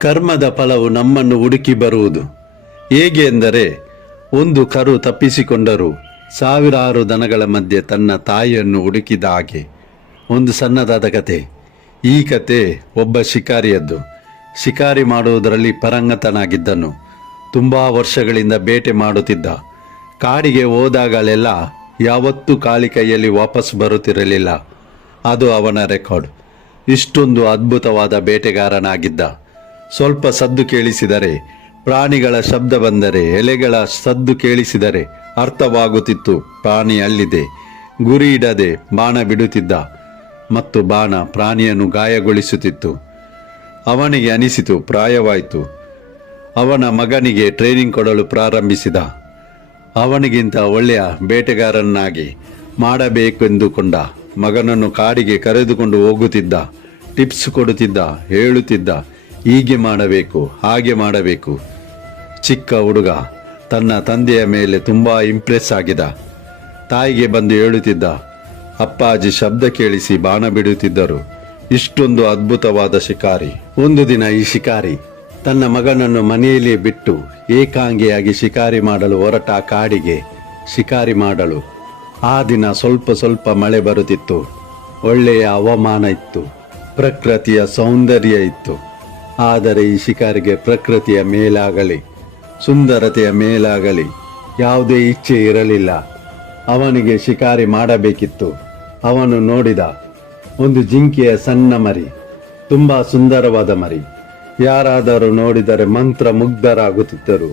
ಕರ್ಮದ ಫಲವು ನಮ್ಮನ್ನು ಹುಡುಕಿ ಬರುವುದು. ಹೇಗೆ ಎಂದರೆ, ಒಂದು ಕರು ತಪ್ಪಿಸಿಕೊಂಡರೂ ಸಾವಿರಾರು ದನಗಳ ಮಧ್ಯೆ ತನ್ನ ತಾಯಿಯನ್ನು ಹುಡುಕಿದ ಹಾಗೆ. ಒಂದು ಸಣ್ಣದಾದ ಕತೆ. ಈ ಕತೆ ಒಬ್ಬ ಶಿಕಾರಿಯದ್ದು. ಶಿಕಾರಿ ಮಾಡುವುದರಲ್ಲಿ ಪರಂಗತನಾಗಿದ್ದನು. ತುಂಬ ವರ್ಷಗಳಿಂದ ಬೇಟೆ ಮಾಡುತ್ತಿದ್ದ. ಕಾಡಿಗೆ ಹೋದಾಗಲೆಲ್ಲ ಯಾವತ್ತೂ ಖಾಲಿ ಕೈಯಲ್ಲಿ ವಾಪಸ್ ಬರುತ್ತಿರಲಿಲ್ಲ. ಅದು ಅವನ ರೆಕಾರ್ಡ್. ಇಷ್ಟೊಂದು ಅದ್ಭುತವಾದ ಬೇಟೆಗಾರನಾಗಿದ್ದ. ಸ್ವಲ್ಪ ಸದ್ದು ಕೇಳಿಸಿದರೆ, ಪ್ರಾಣಿಗಳ ಶಬ್ದ ಬಂದರೆ, ಎಲೆಗಳ ಸದ್ದು ಕೇಳಿಸಿದರೆ ಅರ್ಥವಾಗುತ್ತಿತ್ತು ಪ್ರಾಣಿ ಅಲ್ಲಿದೆ. ಗುರಿ ಇಡದೆ ಬಾಣ ಬಿಡುತ್ತಿದ್ದ ಮತ್ತು ಬಾಣ ಪ್ರಾಣಿಯನ್ನು ಗಾಯಗೊಳಿಸುತ್ತಿತ್ತು. ಅವನಿಗೆ ಅನಿಸಿತು, ಪ್ರಾಯವಾಯಿತು. ಅವನ ಮಗನಿಗೆ ಟ್ರೈನಿಂಗ್ ಕೊಡಲು ಪ್ರಾರಂಭಿಸಿದ. ಅವನಿಗಿಂತ ಒಳ್ಳೆಯ ಬೇಟೆಗಾರನಾಗಿ ಮಾಡಬೇಕೆಂದುಕೊಂಡ. ಮಗನನ್ನು ಕಾಡಿಗೆ ಕರೆದುಕೊಂಡು ಹೋಗುತ್ತಿದ್ದ. ಟಿಪ್ಸ್ ಕೊಡುತ್ತಿದ್ದ, ಹೇಳುತ್ತಿದ್ದ, ಹೀಗೆ ಮಾಡಬೇಕು, ಹಾಗೆ ಮಾಡಬೇಕು. ಚಿಕ್ಕ ಹುಡುಗ ತನ್ನ ತಂದೆಯ ಮೇಲೆ ತುಂಬ ಇಂಪ್ರೆಸ್ ಆಗಿದ. ತಾಯಿಗೆ ಬಂದು ಹೇಳುತ್ತಿದ್ದ, ಅಪ್ಪಾಜಿ ಶಬ್ದ ಕೇಳಿಸಿ ಬಾಣ ಬಿಡುತ್ತಿದ್ದರು. ಇಷ್ಟೊಂದು ಅದ್ಭುತವಾದ ಶಿಕಾರಿ. ಒಂದು ದಿನ ಈ ಶಿಕಾರಿ ತನ್ನ ಮಗನನ್ನು ಮನೆಯಲ್ಲೇ ಬಿಟ್ಟು ಏಕಾಂಗಿಯಾಗಿ ಶಿಕಾರಿ ಮಾಡಲು ಹೊರಟ. ಕಾಡಿಗೆ ಶಿಕಾರಿ ಮಾಡಲು. ಆ ದಿನ ಸ್ವಲ್ಪ ಸ್ವಲ್ಪ ಮಳೆ ಬರುತ್ತಿತ್ತು. ಒಳ್ಳೆಯ ಹವಾಮಾನ ಇತ್ತು. ಪ್ರಕೃತಿಯ ಸೌಂದರ್ಯ ಇತ್ತು. ಆದರೆ ಈ ಶಿಕಾರಿಗೆ ಪ್ರಕೃತಿಯ ಮೇಲಾಗಲಿ ಸುಂದರತೆಯ ಮೇಲಾಗಲಿ ಯಾವುದೇ ಇಚ್ಛೆ ಇರಲಿಲ್ಲ. ಅವನಿಗೆ ಶಿಕಾರಿ ಮಾಡಬೇಕಿತ್ತು. ಅವನು ನೋಡಿದ ಒಂದು ಜಿಂಕೆಯ ಸಣ್ಣ ಮರಿ, ತುಂಬ ಸುಂದರವಾದ ಮರಿ. ಯಾರಾದರೂ ನೋಡಿದರೆ ಮಂತ್ರ ಮುಗ್ಧರಾಗುತ್ತಿದ್ದರು.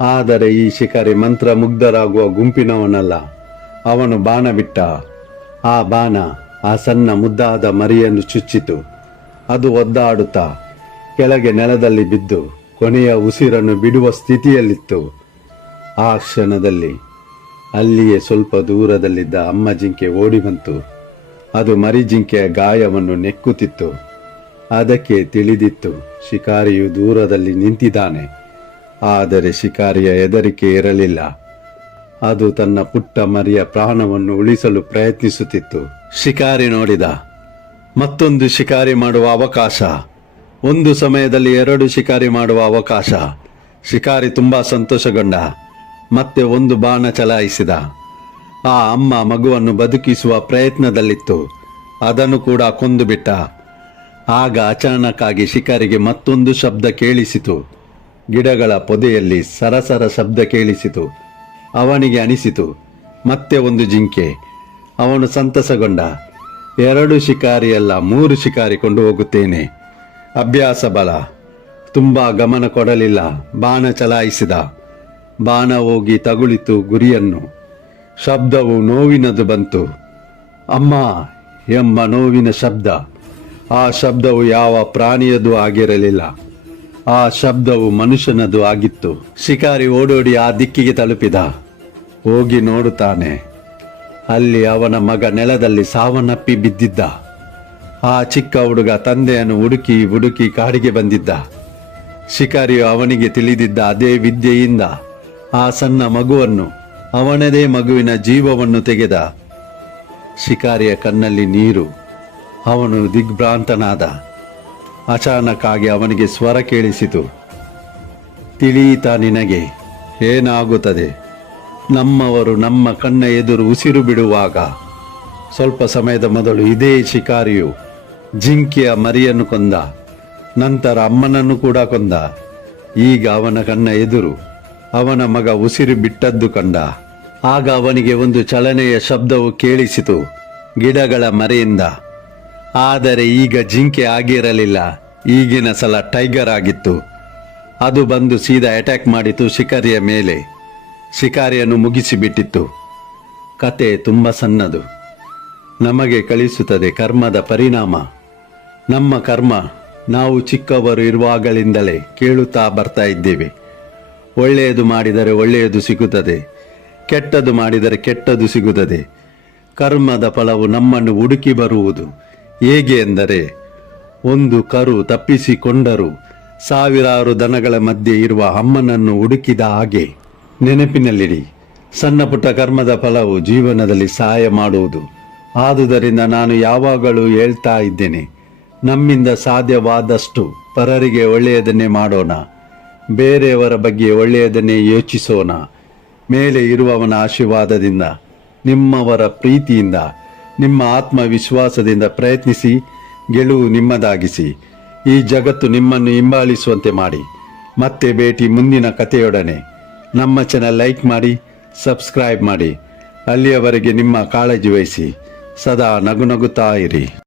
ಆದರೆ ಈ ಶಿಕಾರಿ ಮಂತ್ರ ಮುಗ್ಧರಾಗುವ ಗುಂಪಿನವನಲ್ಲ. ಅವನು ಬಾಣ ಬಿಟ್ಟ. ಆ ಬಾಣ ಆ ಸಣ್ಣ ಮುದ್ದಾದ ಮರಿಯನ್ನು ಚುಚ್ಚಿತು. ಅದು ಒದ್ದಾಡುತ್ತಾ ಕೆಳಗೆ ನೆಲದಲ್ಲಿ ಬಿದ್ದು ಕೊನೆಯ ಉಸಿರನ್ನು ಬಿಡುವ ಸ್ಥಿತಿಯಲ್ಲಿತ್ತು. ಆ ಕ್ಷಣದಲ್ಲಿ ಅಲ್ಲಿಯೇ ಸ್ವಲ್ಪ ದೂರದಲ್ಲಿದ್ದ ಅಮ್ಮ ಜಿಂಕೆ ಓಡಿ ಬಂತು. ಅದು ಮರಿ ಜಿಂಕೆಯ ಗಾಯವನ್ನು ನೆಕ್ಕುತ್ತಿತ್ತು. ಅದಕ್ಕೆ ತಿಳಿದಿತ್ತು ಶಿಕಾರಿಯು ದೂರದಲ್ಲಿ ನಿಂತಿದ್ದಾನೆ. ಆದರೆ ಶಿಕಾರಿಯ ಹೆದರಿಕೆ ಇರಲಿಲ್ಲ. ಅದು ತನ್ನ ಪುಟ್ಟ ಮರಿಯ ಪ್ರಾಣವನ್ನು ಉಳಿಸಲು ಪ್ರಯತ್ನಿಸುತ್ತಿತ್ತು. ಶಿಕಾರಿ ನೋಡಿದ, ಮತ್ತೊಂದು ಶಿಕಾರಿ ಮಾಡುವ ಅವಕಾಶ. ಒಂದು ಸಮಯದಲ್ಲಿ 2 ಶಿಕಾರಿ ಮಾಡುವ ಅವಕಾಶ. ಶಿಕಾರಿ ತುಂಬ ಸಂತೋಷಗೊಂಡ. ಮತ್ತೆ ಒಂದು ಬಾಣ ಚಲಾಯಿಸಿದ. ಆ ಅಮ್ಮ ಮಗುವನ್ನು ಬದುಕಿಸುವ ಪ್ರಯತ್ನದಲ್ಲಿತ್ತು. ಅದನ್ನು ಕೂಡ ಕೊಂದು ಬಿಟ್ಟ. ಆಗ ಅಚಾನಕ್ಕಾಗಿ ಶಿಕಾರಿಗೆ ಮತ್ತೊಂದು ಶಬ್ದ ಕೇಳಿಸಿತು. ಗಿಡಗಳ ಪೊದೆಯಲ್ಲಿ ಸರಸರ ಶಬ್ದ ಕೇಳಿಸಿತು. ಅವನಿಗೆ ಅನಿಸಿತು, ಮತ್ತೆ ಒಂದು ಜಿಂಕೆ. ಅವನು ಸಂತಸಗೊಂಡ. 2 ಶಿಕಾರಿಯಲ್ಲ, 3 ಶಿಕಾರಿ ಕೊಂಡು ಹೋಗುತ್ತೇನೆ. ಅಭ್ಯಾಸ ಬಲ. ತುಂಬ ಗಮನ ಕೊಡಲಿಲ್ಲ. ಬಾಣ ಚಲಾಯಿಸಿದ. ಬಾಣ ಹೋಗಿ ತಗುಲಿತು ಗುರಿಯನ್ನು. ಶಬ್ದವು ನೋವಿನದು ಬಂತು. ಅಮ್ಮ ಎಂಬ ನೋವಿನ ಶಬ್ದ. ಆ ಶಬ್ದವು ಯಾವ ಪ್ರಾಣಿಯದು ಆಗಿರಲಿಲ್ಲ. ಆ ಶಬ್ದವು ಮನುಷ್ಯನದು ಆಗಿತ್ತು. ಶಿಕಾರಿ ಓಡೋಡಿ ಆ ದಿಕ್ಕಿಗೆ ತಲುಪಿದ. ಹೋಗಿ ನೋಡುತ್ತಾನೆ. ಅಲ್ಲಿ ಅವನ ಮಗ ನೆಲದಲ್ಲಿ ಸಾವನ್ನಪ್ಪಿ ಬಿದ್ದಿದ್ದ. ಆ ಚಿಕ್ಕ ಹುಡುಗ ತಂದೆಯನ್ನು ಹುಡುಕಿ ಹುಡುಕಿ ಕಾಡಿಗೆ ಬಂದಿದ್ದ. ಶಿಕಾರಿಯು ಅವನಿಗೆ ತಿಳಿದಿದ್ದ ಅದೇ ವಿದ್ಯೆಯಿಂದ ಆ ಸಣ್ಣ ಮಗುವನ್ನು, ಅವನದೇ ಮಗುವಿನ ಜೀವವನ್ನು ತೆಗೆದ. ಶಿಕಾರಿಯ ಕಣ್ಣಲ್ಲಿ ನೀರು. ಅವನು ದಿಗ್ಭ್ರಾಂತನಾದ. ಅಚಾನಕ್ಕಾಗಿ ಅವನಿಗೆ ಸ್ವರ ಕೇಳಿಸಿತು. ತಿಳಿಯಿತಾ ನಿನಗೆ ಏನಾಗುತ್ತದೆ ನಮ್ಮವರು ನಮ್ಮ ಕಣ್ಣ ಎದುರು ಉಸಿರು ಬಿಡುವಾಗ? ಸ್ವಲ್ಪ ಸಮಯದ ಮೊದಲು ಇದೇ ಶಿಕಾರಿಯು ಜಿಂಕೆಯ ಮರಿಯನ್ನು ಕೊಂದ. ನಂತರ ಅಮ್ಮನನ್ನು ಕೂಡ ಕೊಂದ. ಈಗ ಅವನ ಕಣ್ಣ ಎದುರು ಅವನ ಮಗ ಉಸಿರು ಬಿಟ್ಟದ್ದು ಕಂಡ. ಆಗ ಅವನಿಗೆ ಒಂದು ಚಲನೆಯ ಶಬ್ದವು ಕೇಳಿಸಿತು ಗಿಡಗಳ ಮರೆಯಿಂದ. ಆದರೆ ಈಗ ಜಿಂಕೆ ಆಗಿರಲಿಲ್ಲ. ಈಗಿನ ಸಲ ಟೈಗರ್ ಆಗಿತ್ತು. ಅದು ಬಂದು ಸೀದಾ ಅಟ್ಯಾಕ್ ಮಾಡಿತು ಶಿಕಾರಿಯ ಮೇಲೆ. ಶಿಕಾರಿಯನ್ನು ಮುಗಿಸಿಬಿಟ್ಟಿತ್ತು. ಕತೆ ತುಂಬ ಸಣ್ಣದು. ನಮಗೆ ಕಳಿಸುತ್ತದೆ ಕರ್ಮದ ಪರಿಣಾಮ. ನಮ್ಮ ಕರ್ಮ ನಾವು ಚಿಕ್ಕವರು ಇರುವಾಗಲಿಂದಲೇ ಕೇಳುತ್ತಾ ಬರ್ತಾ ಇದ್ದೇವೆ. ಒಳ್ಳೆಯದು ಮಾಡಿದರೆ ಒಳ್ಳೆಯದು ಸಿಗುತ್ತದೆ, ಕೆಟ್ಟದು ಮಾಡಿದರೆ ಕೆಟ್ಟದು ಸಿಗುತ್ತದೆ. ಕರ್ಮದ ಫಲವು ನಮ್ಮನ್ನು ಹುಡುಕಿ ಬರುವುದು. ಹೇಗೆ ಎಂದರೆ, ಒಂದು ಕರು ತಪ್ಪಿಸಿಕೊಂಡರೂ ಸಾವಿರಾರು ದನಗಳ ಮಧ್ಯೆ ಇರುವ ಅಮ್ಮನನ್ನು ಹುಡುಕಿದ ಹಾಗೆ. ನೆನಪಿನಲ್ಲಿಡಿ, ಸಣ್ಣ ಪುಟ್ಟ ಕರ್ಮದ ಫಲವು ಜೀವನದಲ್ಲಿ ಸಹಾಯ ಮಾಡುವುದು. ಆದುದರಿಂದ ನಾನು ಯಾವಾಗಲೂ ಹೇಳ್ತಾ ಇದ್ದೇನೆ, ನಮ್ಮಿಂದ ಸಾಧ್ಯವಾದಷ್ಟು ಪರರಿಗೆ ಒಳ್ಳೆಯದನ್ನೇ ಮಾಡೋಣ, ಬೇರೆಯವರ ಬಗ್ಗೆ ಒಳ್ಳೆಯದನ್ನೇ ಯೋಚಿಸೋಣ. ಮೇಲೆ ಇರುವವನ ಆಶೀರ್ವಾದದಿಂದ, ನಿಮ್ಮವರ ಪ್ರೀತಿಯಿಂದ, ನಿಮ್ಮ ಆತ್ಮವಿಶ್ವಾಸದಿಂದ ಪ್ರಯತ್ನಿಸಿ ಗೆಲುವು ನಿಮ್ಮದಾಗಿಸಿ. ಈ ಜಗತ್ತು ನಿಮ್ಮನ್ನು ಹಿಂಬಾಲಿಸುವಂತೆ ಮಾಡಿ. ಮತ್ತೆ ಭೇಟಿ ಮುಂದಿನ ಕಥೆಯೊಡನೆ. ನಮ್ಮ ಚಾನೆಲ್ ಲೈಕ್ ಮಾಡಿ, ಸಬ್ಸ್ಕ್ರೈಬ್ ಮಾಡಿ. ಅಲ್ಲಿಯವರೆಗೆ ನಿಮ್ಮ ಕಾಳಜಿ ವಹಿಸಿ. ಸದಾ ನಗುನಗುತ್ತಾ ಇರಿ.